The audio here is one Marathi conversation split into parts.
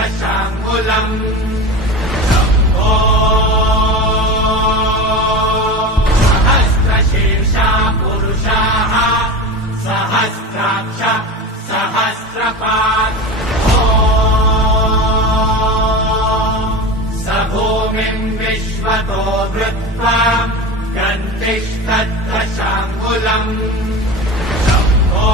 दशाङ्गुलम् शम्भो सहस्रशीर्षा पुरुषाः सहस्राक्ष सहस्रपात् स भूमिम् विश्वतो वृत्वा गन्तिष्ठद्दशाङ्गुलम् शम्भो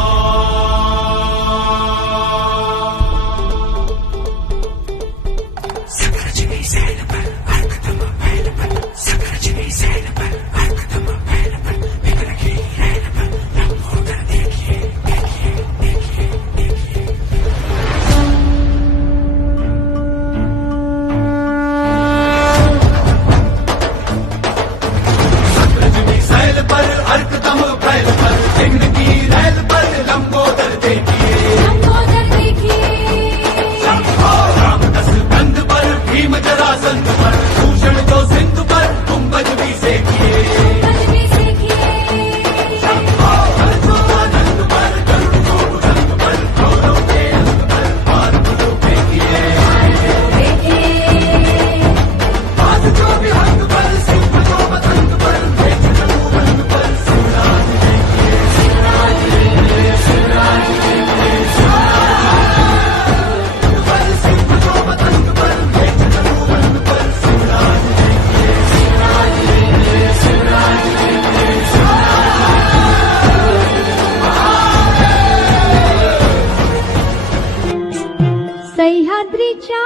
सह्याद्रीच्या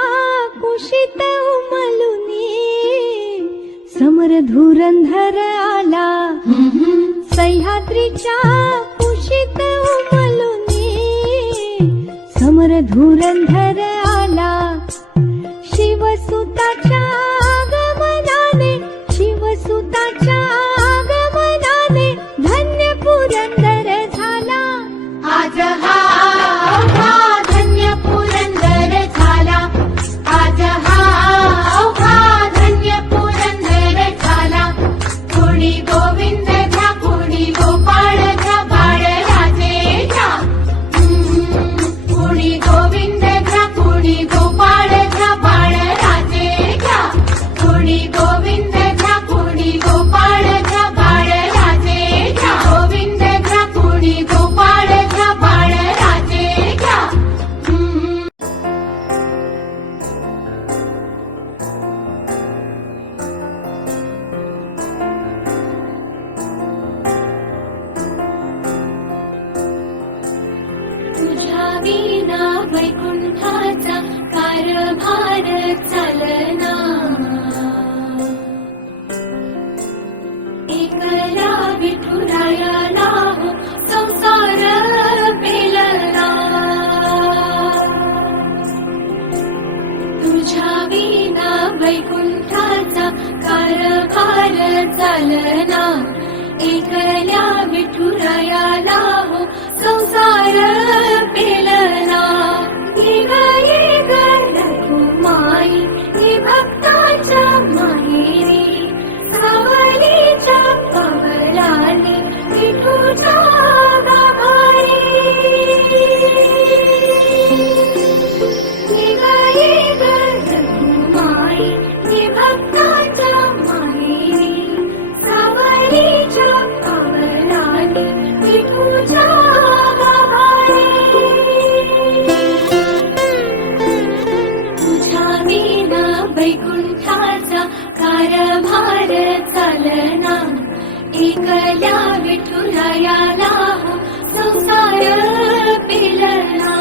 कुशीत उमलुनी समर धुरंधर आला सह्याद्रीच्या कुशीत उमलुनी समर धुरंधर आला शिवसुताच्या आगमनाने शिवसुताच्या आगमनाने धन्य पुरंदर झाला आज हा अवघा धन्य पुरंदर झाला आज हा अवघा धन्य पुरंदर झाला कोणी गोविंद घ्या कोणी गोपाळ घ्या बाळराजेच्या कोणी गोविंद घ्या कोणी गोपाळ घ्या बाळराजेच्या कोणी गोविंद घ्या कोणी गोपाळ घ्या बाळराजेच्या गोविंद घ्या कोणी गोपाळ घ्या बाळराजेच्या तुझ्या विना वैकुंठाचा कारभार चालना एकला विठुरायाला हो संसार पेलना तुझ्या विना वैकुंठाचा कारभार चालना एकल्या विठुरायाला हो संसार पेलना माई हे भक्ताच्या माहेरी सावलीच्या कमलाने विठूच्या गाभारी माई हे भक्ताच्या माहेरी सावलीच्या कमलाने विठूच्या गाभारी तुझ्या विना वैकुंठाचा कारभार चालना एकल्या विठुरायाला हो संसार पेलना